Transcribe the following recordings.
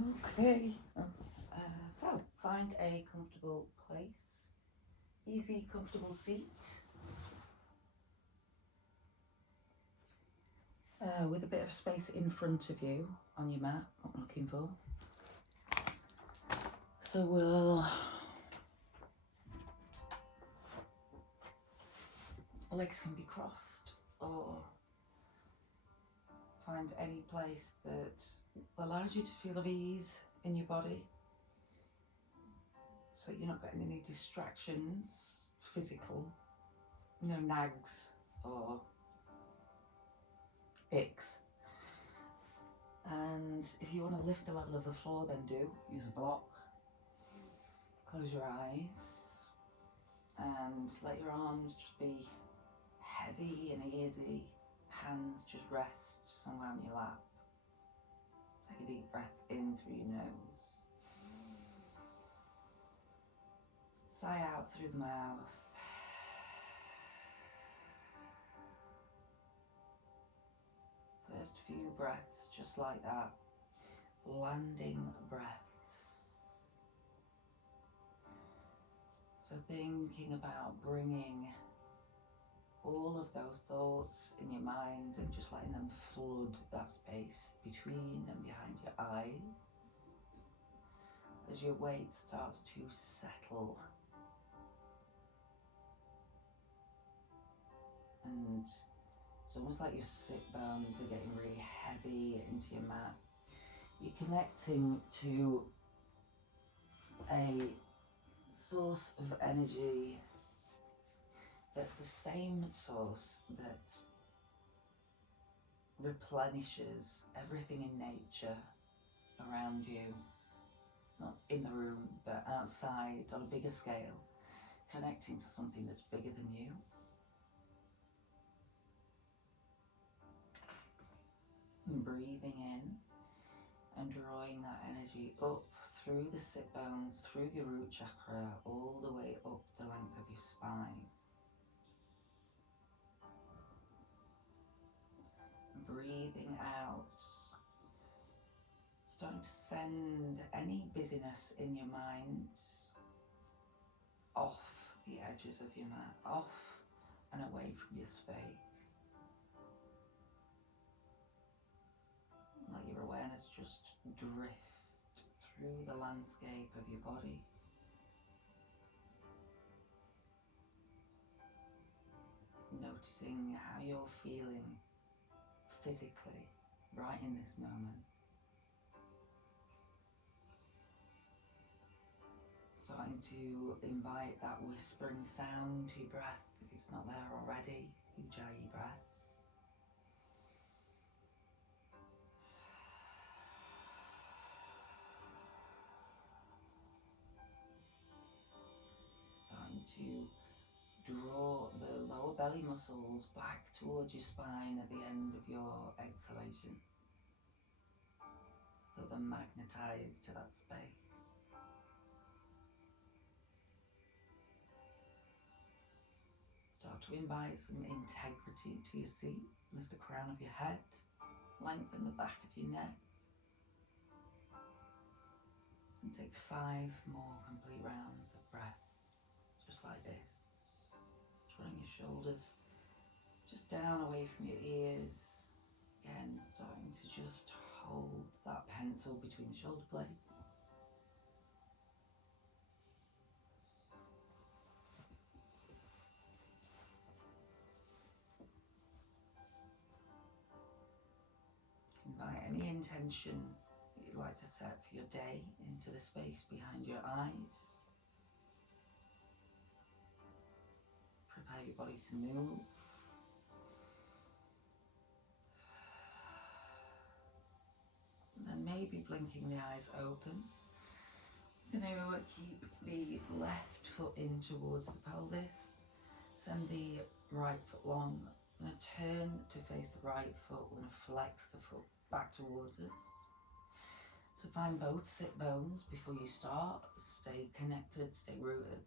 Okay, so find a comfortable place, easy, comfortable seat, with a bit of space in front of you on your mat, what I'm looking for. So legs can be crossed, or find any place that allows you to feel of ease in your body, so you're not getting any distractions, physical, no nags or icks. And if you want to lift the level of the floor, then do. Use a block. Close your eyes and let your arms just be heavy and easy. Hands just rest somewhere on your lap. Take a deep breath in through your nose. Sigh out through the mouth. First few breaths just like that. Landing breaths. So thinking about bringing all of those thoughts in your mind and just letting them flood that space between and behind your eyes as your weight starts to settle. And it's almost like your sit bones are getting really heavy into your mat. You're connecting to a source of energy that's the same source that replenishes everything in nature around you, not in the room, but outside on a bigger scale, connecting to something that's bigger than you. And breathing in and drawing that energy up through the sit bones, through your root chakra, all the way up the length of your spine. Breathing out, starting to send any busyness in your mind off the edges of your mat, off and away from your space. Let your awareness just drift through the landscape of your body. Noticing how you're feeling physically right in this moment. Starting to invite that whispering sound to your breath if it's not there already. Ujjayi breath. Starting to draw the lower belly muscles back towards your spine at the end of your exhalation, so they're magnetized to that space. Start to invite some integrity to your seat. Lift the crown of your head, lengthen the back of your neck, and take 5 more complete rounds of breath, just like this. Drawing your shoulders just down away from your ears. Again, starting to just hold that pencil between the shoulder blades. Invite any intention that you'd like to set for your day into the space behind your eyes. Prepare your body to move. And then maybe blinking the eyes open. You're going to keep the left foot in towards the pelvis. Send the right foot long. I'm going to turn to face the right foot. We're going to flex the foot back towards us. So find both sit bones before you start. Stay connected, stay rooted.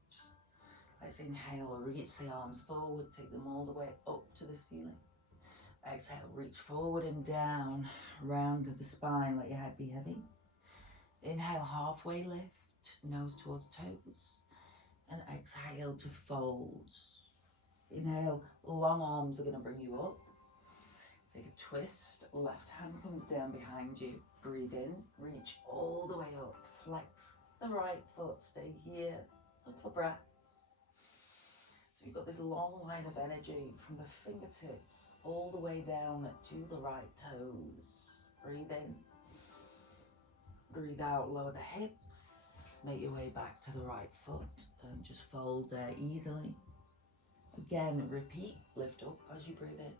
Let's inhale, reach the arms forward, take them all the way up to the ceiling. Exhale, reach forward and down, round of the spine, let your head be heavy. Inhale, halfway lift, nose towards toes, and exhale to fold. Inhale, long arms are going to bring you up. Take a twist, left hand comes down behind you. Breathe in, reach all the way up, flex the right foot, stay here, a couple of breaths. So you've got this long line of energy from the fingertips all the way down to the right toes. Breathe in, breathe out, lower the hips, make your way back to the right foot and just fold there easily. Again, repeat, lift up as you breathe in.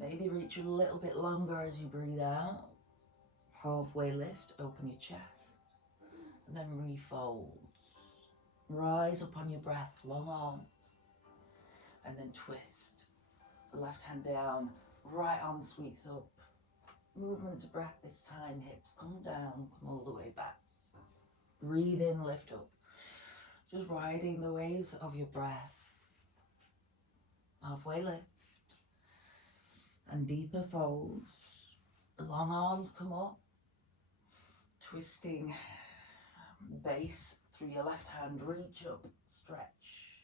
Maybe reach a little bit longer as you breathe out. Halfway lift, open your chest, and then refold. Rise up on your breath, long arms, and then twist. The left hand down, right arm sweeps up. Movement to breath this time, hips come down, come all the way back. Breathe in, lift up. Just riding the waves of your breath. Halfway lift. And deeper folds. Long arms come up. Twisting base through your left hand, reach up, stretch.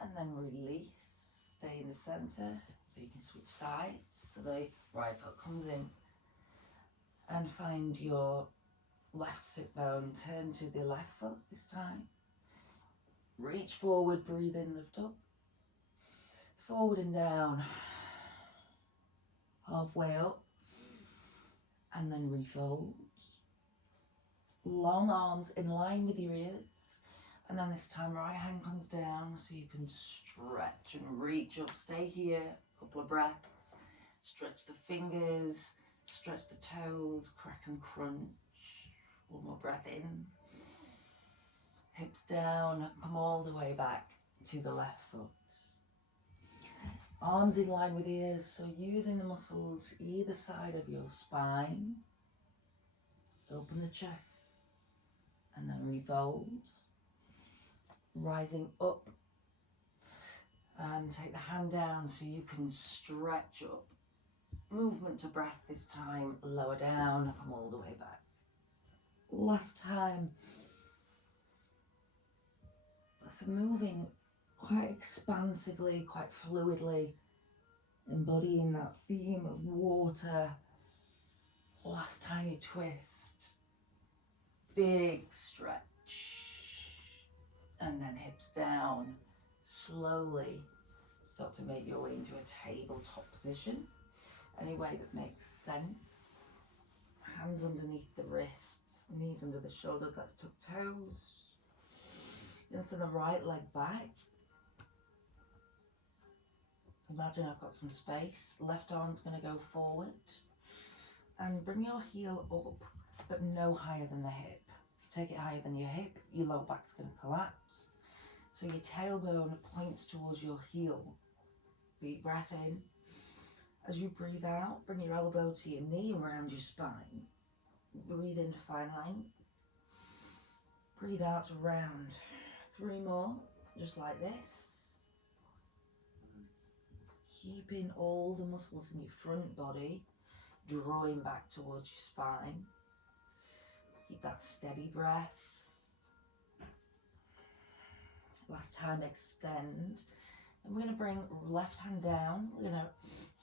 And then release. Stay in the center so you can switch sides. So the right foot comes in. And find your left sit bone, turn to the left foot this time. Reach forward, breathe in, lift up. Forward and down. Halfway up. And then refold. Long arms in line with your ears. And then this time right hand comes down so you can stretch and reach up. Stay here, couple of breaths. Stretch the fingers, stretch the toes, crack and crunch. One more breath in. Hips down, come all the way back to the left foot. Arms in line with ears, so using the muscles either side of your spine. Open the chest and then refold. Rising up and take the hand down so you can stretch up. Movement to breath this time, lower down, come all the way back. Last time. So moving quite expansively, quite fluidly, embodying that theme of water. Last time you twist, big stretch, and then hips down, slowly start to make your way into a tabletop position, any way that makes sense. Hands underneath the wrists, knees under the shoulders, let's tuck toes. Into the right leg back. Imagine I've got some space. Left arm's going to go forward. And bring your heel up, but no higher than the hip. If you take it higher than your hip, your low back's going to collapse. So your tailbone points towards your heel. Deep breath in. As you breathe out, bring your elbow to your knee around your spine. Breathe in to find length. Breathe out to round. 3 more, just like this. Keeping all the muscles in your front body drawing back towards your spine. Keep that steady breath. Last time, extend. And we're going to bring left hand down. We're going to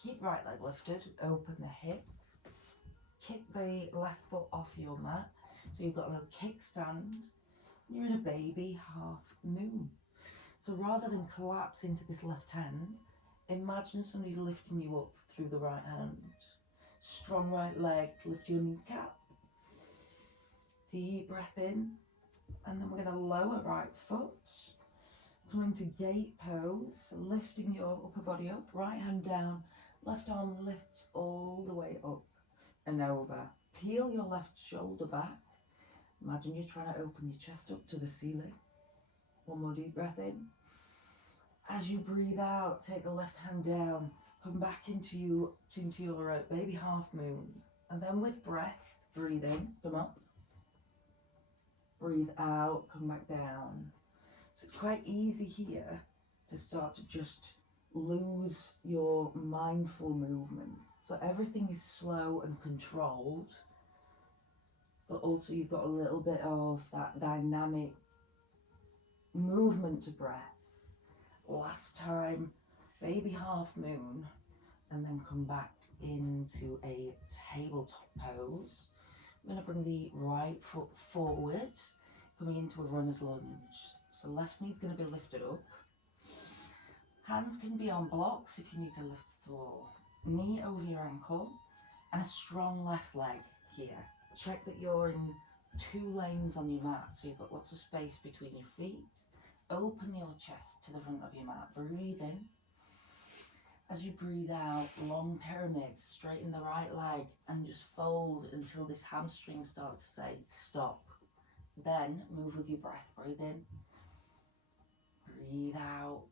keep right leg lifted, open the hip. Kick the left foot off your mat. So you've got a little kickstand. You're in a baby half moon. So rather than collapse into this left hand, imagine somebody's lifting you up through the right hand. Strong right leg, lift your kneecap. Deep breath in. And then we're going to lower right foot. Come into gate pose, lifting your upper body up. Right hand down, left arm lifts all the way up and over. Peel your left shoulder back. Imagine you're trying to open your chest up to the ceiling. One more deep breath in. As you breathe out, take the left hand down. Come back into your baby half moon. And then with breath, breathe in, come up. Breathe out, come back down. So it's quite easy here to start to just lose your mindful movement. So everything is slow and controlled. but also you've got a little bit of that dynamic movement to breath. Last time, baby half moon, and then come back into a tabletop pose. I'm going to bring the right foot forward, coming into a runner's lunge. So left knee's going to be lifted up. Hands can be on blocks if you need to lift the floor. Knee over your ankle, and a strong left leg here. Check that you're in 2 lanes on your mat, so you've got lots of space between your feet. Open your chest to the front of your mat. Breathe in. As you breathe out, long pyramid, straighten the right leg and just fold until this hamstring starts to say stop. Then move with your breath. Breathe in. Breathe out.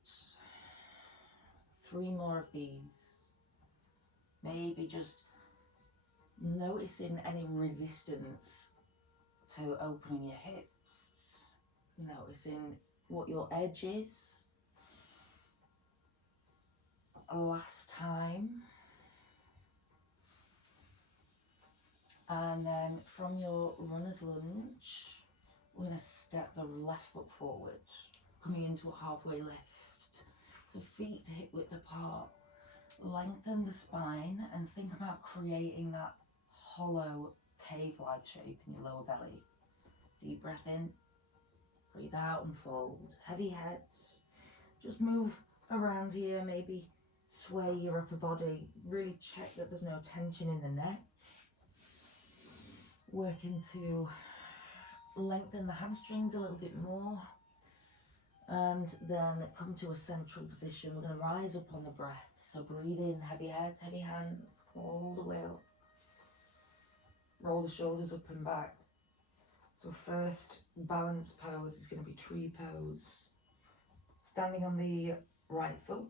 3 more of these. Maybe just noticing any resistance to opening your hips. Noticing what your edge is. Last time. And then from your runner's lunge, we're going to step the left foot forward, coming into a halfway lift. So feet to hip width apart. Lengthen the spine and think about creating that hollow cave-like shape in your lower belly. Deep breath in, breathe out and fold. Heavy head. Just move around here, maybe sway your upper body. Really check that there's no tension in the neck. Working to lengthen the hamstrings a little bit more. And then come to a central position. We're going to rise up on the breath. So breathe in, heavy head, heavy hands, come all the way up. Roll the shoulders up and back. So first balance pose is going to be tree pose. Standing on the right foot.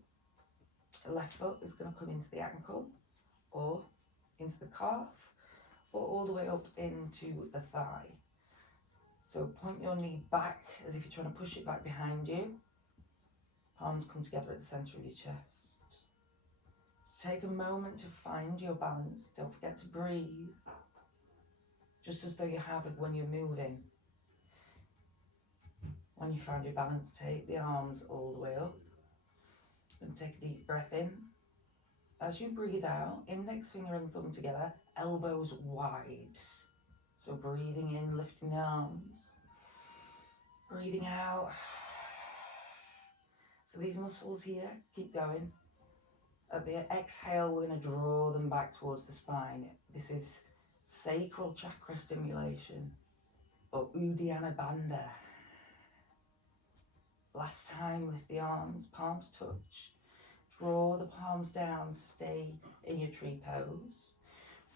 Left foot is going to come into the ankle or into the calf or all the way up into the thigh. So point your knee back as if you're trying to push it back behind you. Palms come together at the centre of your chest. So take a moment to find your balance. Don't forget to breathe. Just as though you have it when you're moving. When you find your balance, take the arms all the way up. And take a deep breath in. As you breathe out, index finger and thumb together, elbows wide. So breathing in, lifting the arms. Breathing out. So these muscles here, keep going. At the exhale, we're going to draw them back towards the spine. This is sacral chakra stimulation, or Uddiyana Bandha. Last time, lift the arms, palms touch. Draw the palms down, stay in your tree pose.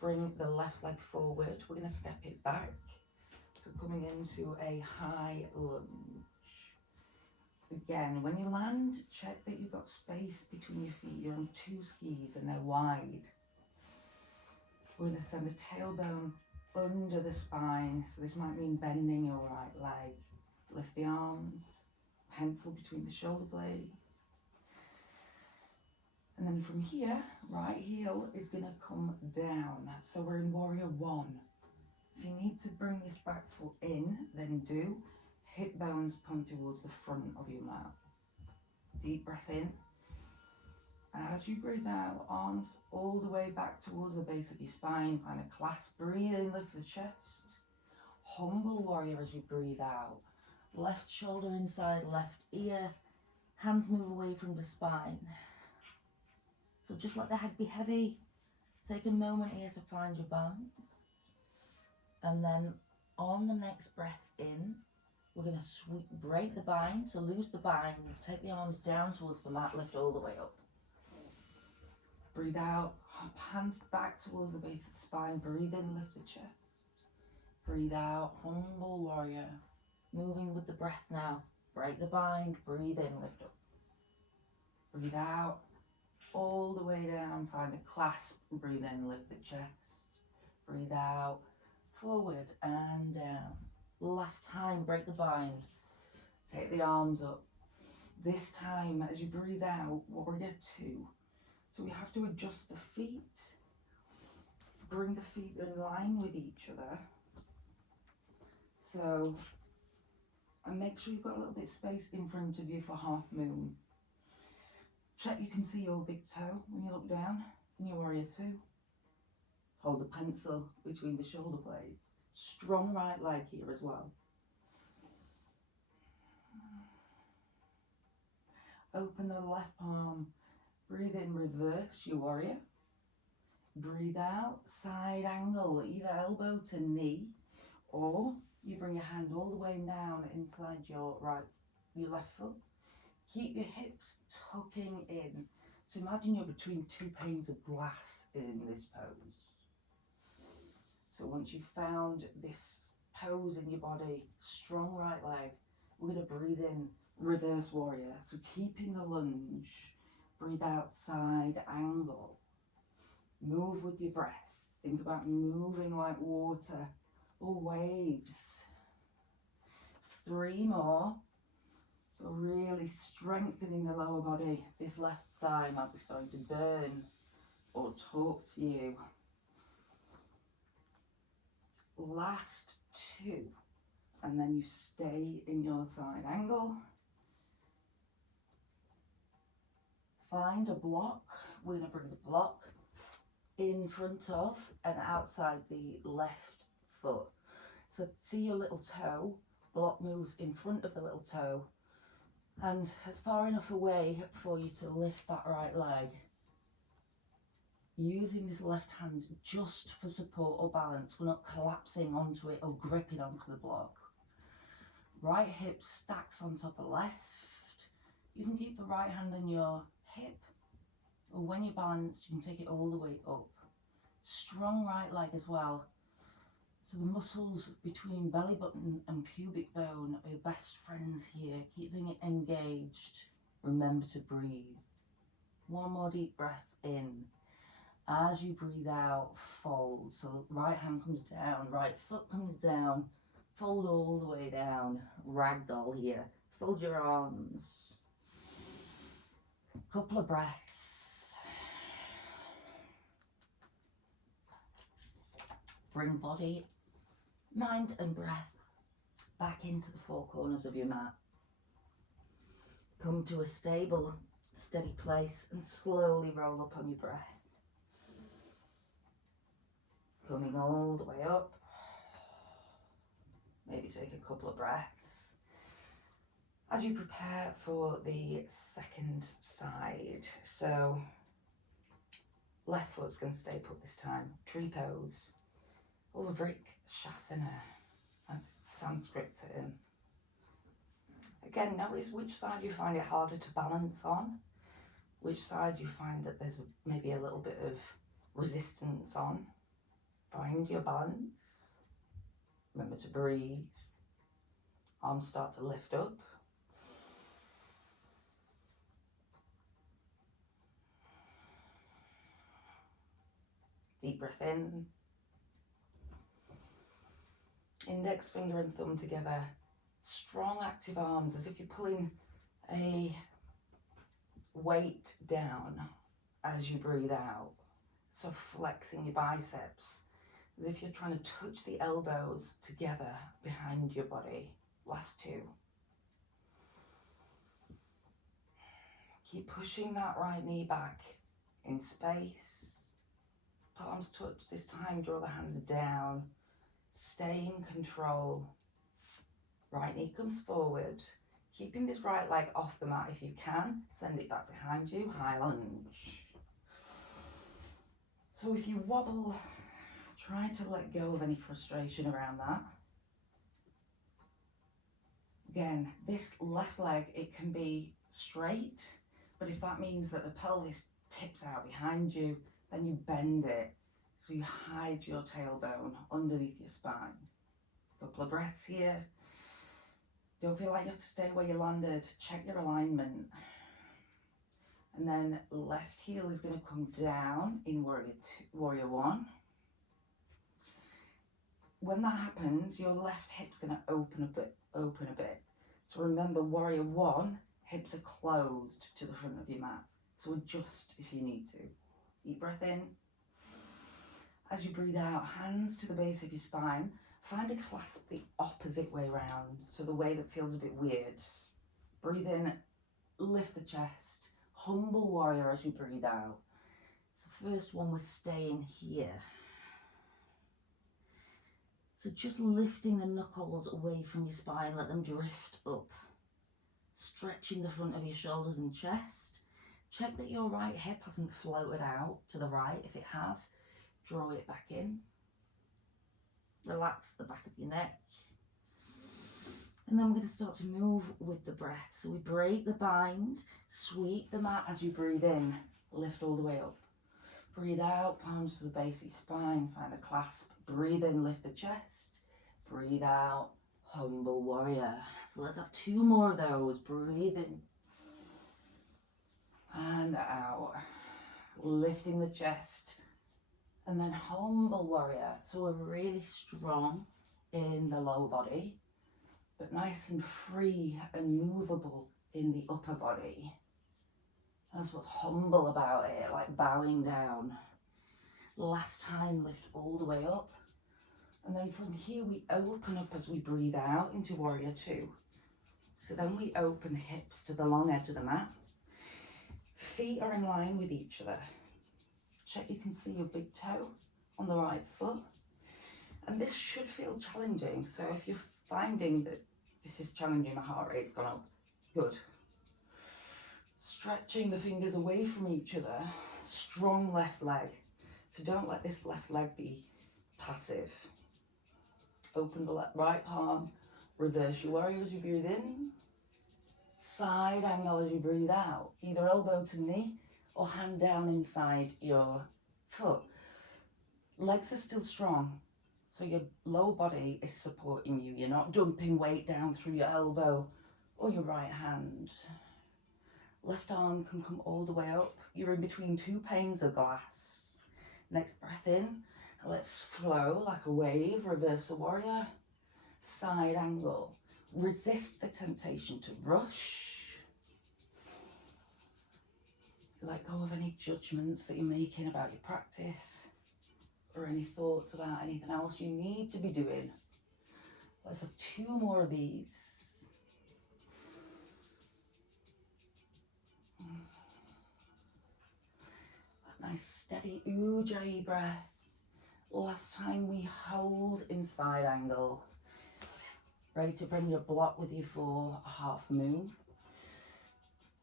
Bring the left leg forward. We're going to step it back. So coming into a high lunge. Again, when you land, check that you've got space between your feet. You're on 2 skis and they're wide. We're going to send the tailbone under the spine. So this might mean bending your right leg. Lift the arms. Pencil between the shoulder blades. And then from here, right heel is going to come down. So we're in warrior 1. If you need to bring this back foot in, then do. Hip bones point towards the front of your mat. Deep breath in. As you breathe out, arms all the way back towards the base of your spine. Find a clasp. Breathe in, lift the chest. Humble warrior as you breathe out. Left shoulder inside left ear. Hands move away from the spine. So just let the head be heavy. Take a moment here to find your balance. And then on the next breath in, we're going to break the bind. So lose the bind. Take the arms down towards the mat. Lift all the way up. Breathe out. Hands back towards the base of the spine. Breathe in, lift the chest. Breathe out. Humble warrior. Moving with the breath now. Break the bind. Breathe in, lift up. Breathe out. All the way down. Find a clasp. Breathe in, lift the chest. Breathe out. Forward and down. Last time, break the bind. Take the arms up. This time, as you breathe out, warrior 2. So we have to adjust the feet. Bring the feet in line with each other. So, and make sure you've got a little bit of space in front of you for half moon. Check you can see your big toe when you look down in your warrior two. Hold a pencil between the shoulder blades. Strong right leg here as well. Open the left palm. Breathe in, reverse your warrior. Breathe out, side angle, either elbow to knee, or you bring your hand all the way down inside your left foot. Keep your hips tucking in. So imagine you're between two panes of glass in this pose. So once you've found this pose in your body, strong right leg, we're going to breathe in, reverse warrior. So keeping the lunge, breathe out, side angle. Move with your breath. Think about moving like water or waves. 3 more. So really strengthening the lower body. This left thigh might be starting to burn or talk to you. Last 2. And then you stay in your side angle. Find a block. We're going to bring the block in front of and outside the left foot. So see your little toe, block moves in front of the little toe and as far enough away for you to lift that right leg. Using this left hand just for support or balance. We're not collapsing onto it or gripping onto the block. Right hip stacks on top of left. You can keep the right hand on your hip, or when you're balanced, you can take it all the way up. Strong right leg as well. So the muscles between belly button and pubic bone are your best friends here. Keeping it engaged. Remember to breathe. 1 more deep breath in. As you breathe out, fold. So right hand comes down, right foot comes down. Fold all the way down. Ragdoll here. Fold your arms. Couple of breaths. Bring body, mind and breath back into the 4 corners of your mat. Come to a stable, steady place and slowly roll up on your breath. Coming all the way up. Maybe take a couple of breaths. As you prepare for the second side, so left foot's going to stay put this time, tree pose, or Vrikshasana, that's Sanskrit term. Again, notice which side you find it harder to balance on, which side you find that there's maybe a little bit of resistance on. Find your balance. Remember to breathe. Arms start to lift up. Deep breath in. Index finger and thumb together. Strong active arms as if you're pulling a weight down as you breathe out. So flexing your biceps as if you're trying to touch the elbows together behind your body. Last 2. Keep pushing that right knee back in space. Palms touch. This time draw the hands down. Stay in control. Right knee comes forward. Keeping this right leg off the mat if you can. Send it back behind you. High lunge. So if you wobble, try to let go of any frustration around that. Again, this left leg, it can be straight, but if that means that the pelvis tips out behind you, then you bend it. So you hide your tailbone underneath your spine. Couple of breaths here. Don't feel like you have to stay where you landed. Check your alignment. And then left heel is going to come down in warrior 1. When that happens, your left hip's going to open a bit. So remember, warrior 1, hips are closed to the front of your mat. So adjust if you need to. Deep breath in. As you breathe out, hands to the base of your spine. find a clasp the opposite way round, so the way that feels a bit weird. Breathe in, lift the chest, humble warrior as you breathe out. So first one, we're staying here. So just lifting the knuckles away from your spine, let them drift up. Stretching the front of your shoulders and chest. Check that your right hip hasn't floated out to the right. If it has, draw it back in. Relax the back of your neck. And then we're going to start to move with the breath. So we break the bind, sweep the mat as you breathe in, lift all the way up. Breathe out, palms to the base of your spine, find a clasp. Breathe in, lift the chest. Breathe out, humble warrior. So let's have 2 more of those. Breathe in and out, lifting the chest, and then humble warrior. So we're really strong in the lower body, but nice and free and movable in the upper body. That's what's humble about it, like bowing down. Last time, lift all the way up. And then from here, we open up as we breathe out into warrior 2. So then we open hips to the long edge of the mat. Feet are in line with each other. Check you can see your big toe on the right foot. And this should feel challenging. So if you're finding that this is challenging, my heart rate's gone up, good. Stretching the fingers away from each other. Strong left leg. So don't let this left leg be passive. Open the right palm. Reverse your warrior as you breathe in. Side angle as you breathe out. Either elbow to knee or hand down inside your foot. Legs are still strong, so your lower body is supporting you. You're not dumping weight down through your elbow or your right hand. Left arm can come all the way up. You're in between 2 panes of glass. Next breath in. Let's flow like a wave. Reverse the warrior. Side angle. Resist the temptation to rush. Let go of any judgments that you're making about your practice or any thoughts about anything else you need to be doing. Let's have 2 more of these. A nice steady ujjayi breath. Last time we hold in side angle. Ready to bring your block with you for a half moon.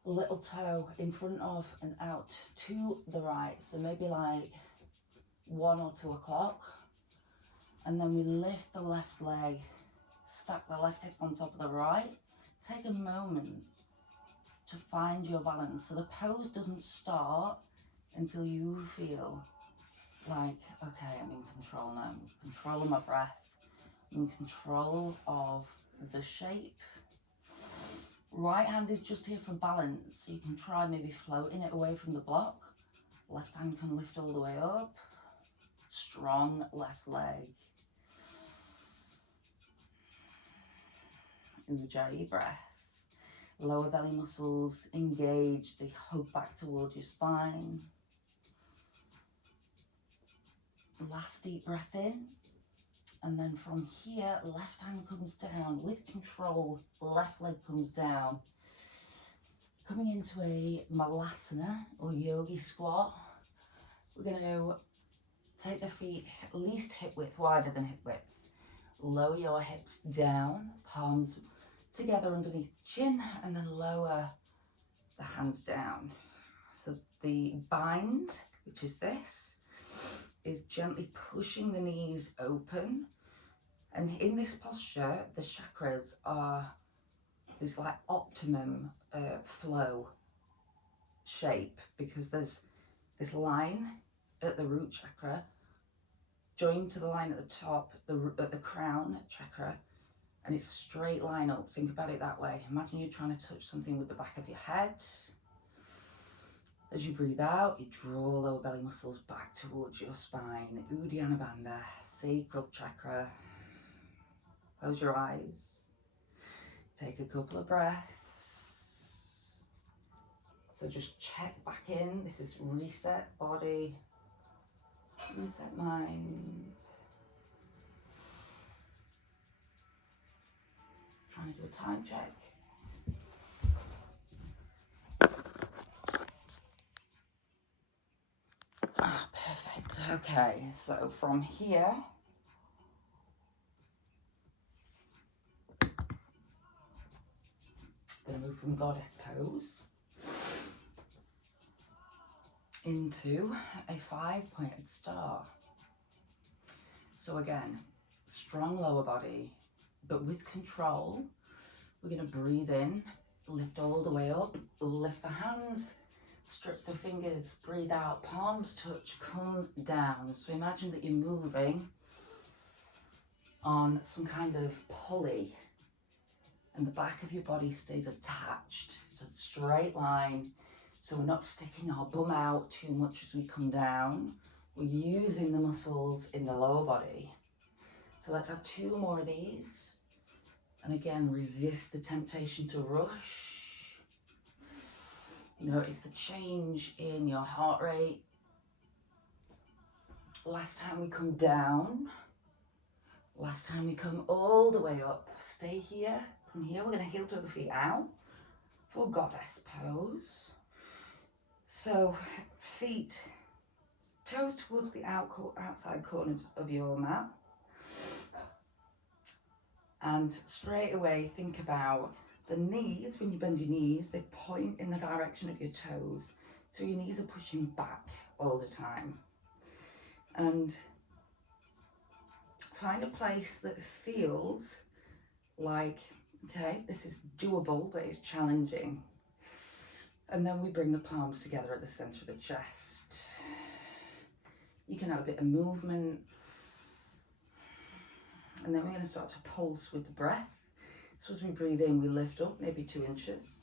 Little toe in front of and out to the right. So maybe like 1 or 2 o'clock. And then we lift the left leg, stack the left hip on top of the right. Take a moment to find your balance. So the pose doesn't start until you feel like, okay, I'm in control now. I'm in control of my breath. I'm in control of the shape. Right hand is just here for balance. So you can try maybe floating it away from the block. Left hand can lift all the way up. Strong left leg. Ujjayi breath. Lower belly muscles engage. They hug back towards your spine. Last deep breath in. And then from here, left hand comes down with control. Left leg comes down. Coming into a malasana or yogi squat. We're going to take the feet at least hip width, wider than hip width. Lower your hips down, palms together underneath the chin, and then lower the hands down. So the bind, which is this, is gently pushing the knees open. And in this posture, the chakras are this like optimum flow shape, because there's this line at the root chakra joined to the line at the top, at the crown chakra, and it's a straight line up. Think about it that way. Imagine you're trying to touch something with the back of your head. As you breathe out, you draw lower belly muscles back towards your spine. Uddiyana Bandha, sacral chakra. Close your eyes. Take a couple of breaths. So just check back in. This is reset body, reset mind. Can I do a time check? Ah, perfect. Okay, so from here, I'm going to move from goddess pose into a 5-pointed star. So again, strong lower body, but with control. We're going to breathe in, lift all the way up, lift the hands, stretch the fingers, breathe out, palms touch, come down. So imagine that you're moving on some kind of pulley and the back of your body stays attached. It's a straight line, so we're not sticking our bum out too much as we come down. We're using the muscles in the lower body. So let's have 2 more of these. And again, resist the temptation to rush. Notice the change in your heart rate. Last time we come down. Last time we come all the way up. Stay here. From here, we're going to heel to the feet out for goddess pose. So feet, toes towards the outside corners of your mat. And straight away, think about the knees. When you bend your knees, they point in the direction of your toes. So your knees are pushing back all the time. And find a place that feels like, okay, this is doable, but it's challenging. And then we bring the palms together at the center of the chest. You can add a bit of movement. And then we're going to start to pulse with the breath. So as we breathe in, we lift up maybe 2 inches.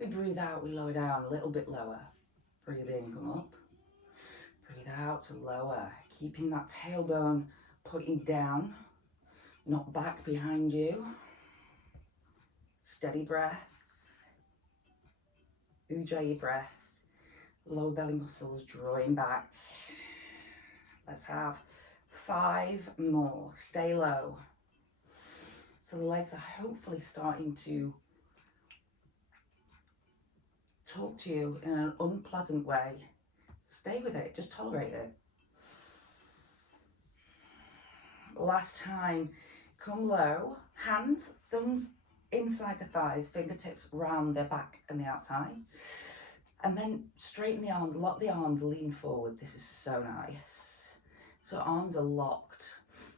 We breathe out, we lower down a little bit lower. Breathe in, come up. Breathe out to lower. Keeping that tailbone pointing down, not back behind you. Steady breath. Ujjayi breath. Lower belly muscles drawing back. Let's have 5 more. Stay low. So the legs are hopefully starting to talk to you in an unpleasant way. Stay with it, just tolerate it. Last time, come low, hands, thumbs inside the thighs, fingertips round their back and the outside. And then straighten the arms, lock the arms, lean forward. This is so nice. So arms are locked.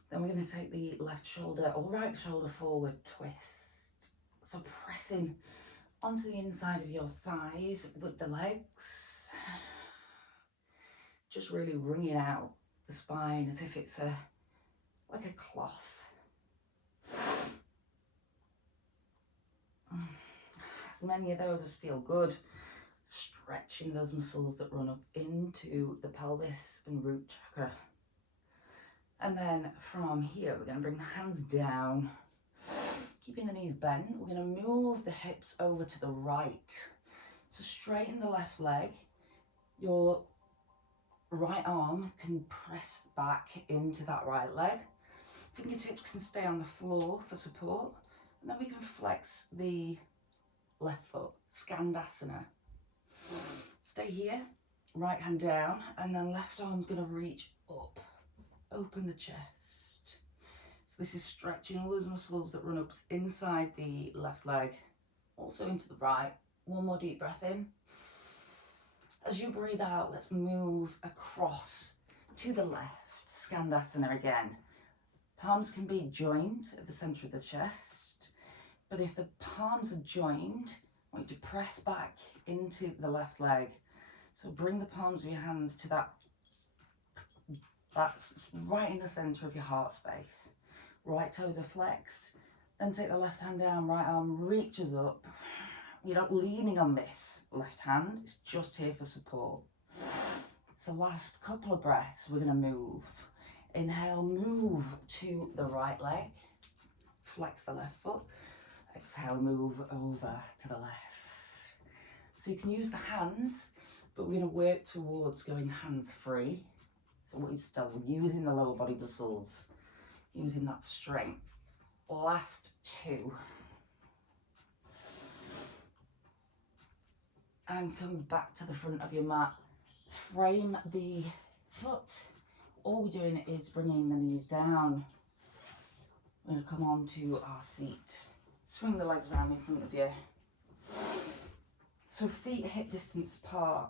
Then we're going to take the left shoulder or right shoulder forward, twist. So pressing onto the inside of your thighs with the legs. Just really wringing out the spine as if it's like a cloth. As many of those as feel good. Stretching those muscles that run up into the pelvis and root chakra. And then from here, we're going to bring the hands down, keeping the knees bent. We're going to move the hips over to the right. So straighten the left leg. Your right arm can press back into that right leg. Fingertips can stay on the floor for support. And then we can flex the left foot, Skandasana. Stay here, right hand down, and then left arm's going to reach up. Open the chest. So this is stretching all those muscles that run up inside the left leg, also into the right. 1 more deep breath in. As you breathe out, let's move across to the left. Skandasana again. Palms can be joined at the center of the chest, but if the palms are joined, I want you to press back into the left leg. So bring the palms of your hands to that's right in the center of your heart space. Right toes are flexed. Then take the left hand down, right arm reaches up. You're not leaning on this left hand, it's just here for support. So last couple of breaths, we're gonna move. Inhale, move to the right leg. Flex the left foot. Exhale, move over to the left. So you can use the hands, but we're gonna work towards going hands free. So we're still using the lower body muscles, using that strength. Last 2. And come back to the front of your mat. Frame the foot. All we're doing is bringing the knees down. We're going to come on to our seat. Swing the legs around in front of you. So feet hip distance apart.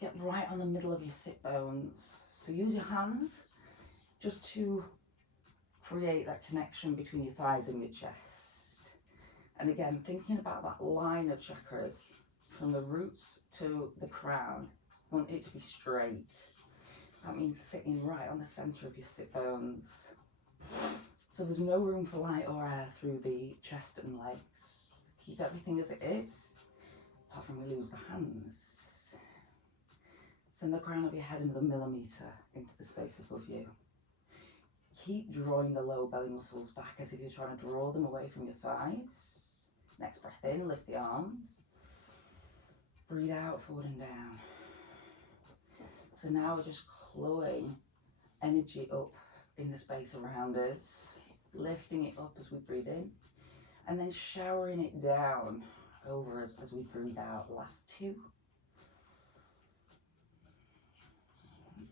Get right on the middle of your sit bones. So use your hands just to create that connection between your thighs and your chest. And again, thinking about that line of chakras from the roots to the crown. I want it to be straight. That means sitting right on the centre of your sit bones. So there's no room for light or air through the chest and legs. Keep everything as it is, apart from we lose the hands. Send the crown of your head another millimetre into the space above you. Keep drawing the lower belly muscles back as if you're trying to draw them away from your thighs. Next breath in, lift the arms. Breathe out, forward and down. So now we're just clawing energy up in the space around us, lifting it up as we breathe in, and then showering it down over us as we breathe out. Last two.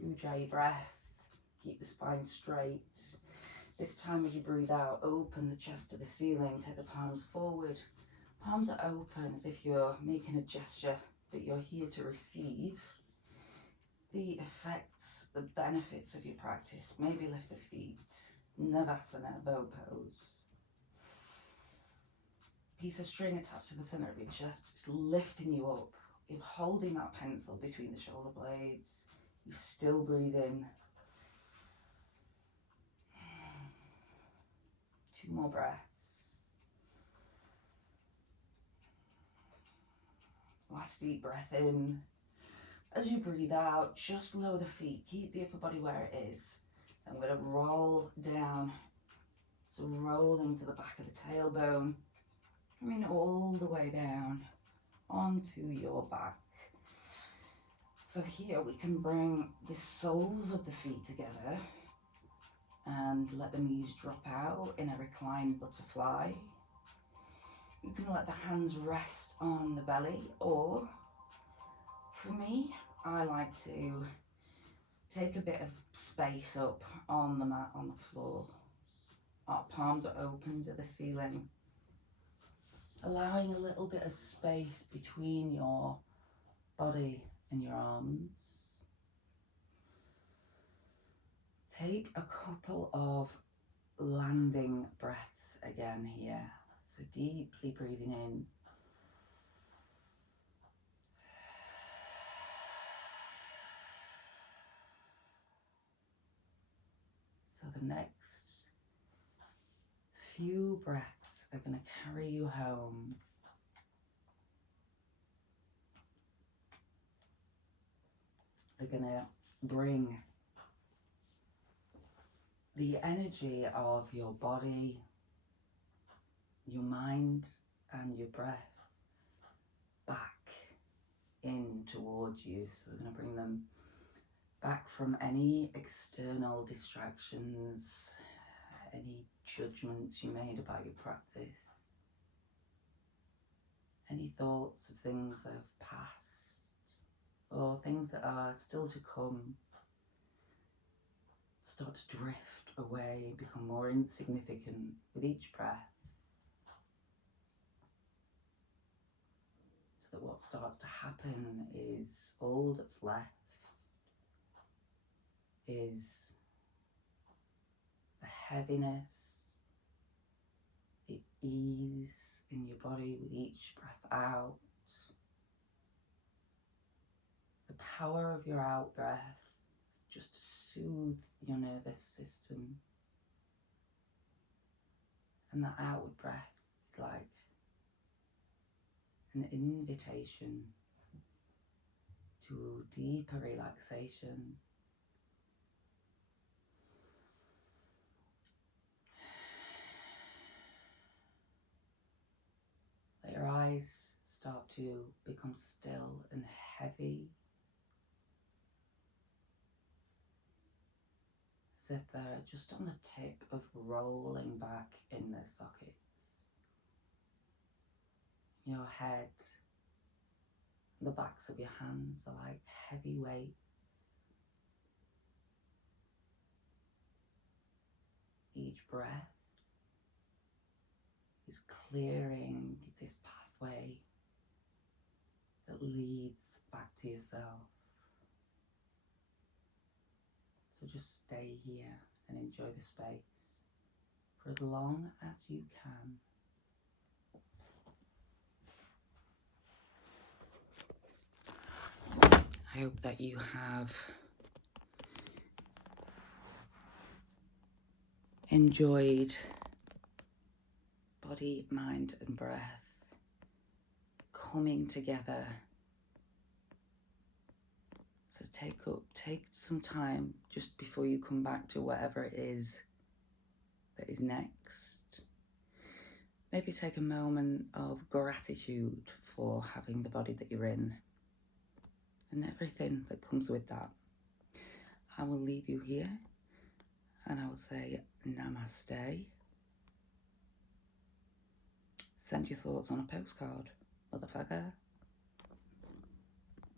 Ujjayi breath. Keep the spine straight. This time as you breathe out, open the chest to the ceiling, take the palms forward. Palms are open as if you're making a gesture that you're here to receive the effects, the benefits of your practice. Maybe lift the feet, Navasana, bow pose. Piece of string attached to the center of your chest, it's lifting you up. You're holding that pencil between the shoulder blades. You still breathe in. 2 more breaths. Last deep breath in. As you breathe out, just lower the feet. Keep the upper body where it is. Then we're going to roll down. So rolling to the back of the tailbone. Coming all the way down onto your back. So here we can bring the soles of the feet together and let the knees drop out in a reclined butterfly. You can let the hands rest on the belly, or for me, I like to take a bit of space up on the mat, on the floor. Our palms are open to the ceiling, allowing a little bit of space between your body and your arms. Take a couple of landing breaths again here. So deeply breathing in. So the next few breaths are going to carry you home. They're going to bring the energy of your body, your mind, and your breath back in towards you. So they're going to bring them back from any external distractions, any judgments you made about your practice, any thoughts of things that have passed, or things that are still to come, start to drift away, become more insignificant with each breath. So that what starts to happen is all that's left is the heaviness, the ease in your body with each breath out, the power of your out breath just to soothe your nervous system. And that outward breath is like an invitation to deeper relaxation. Let your eyes start to become still and heavy, as if they're just on the tip of rolling back in their sockets. Your head The backs of your hands are like heavy weights. Each breath is clearing this pathway that leads back to yourself. So just stay here and enjoy the space for as long as you can. I hope that you have enjoyed body, mind and breath coming together. So take some time just before you come back to whatever it is that is next. Maybe take a moment of gratitude for having the body that you're in and everything that comes with that. I will leave you here and I will say namaste. Send your thoughts on a postcard, motherfucker.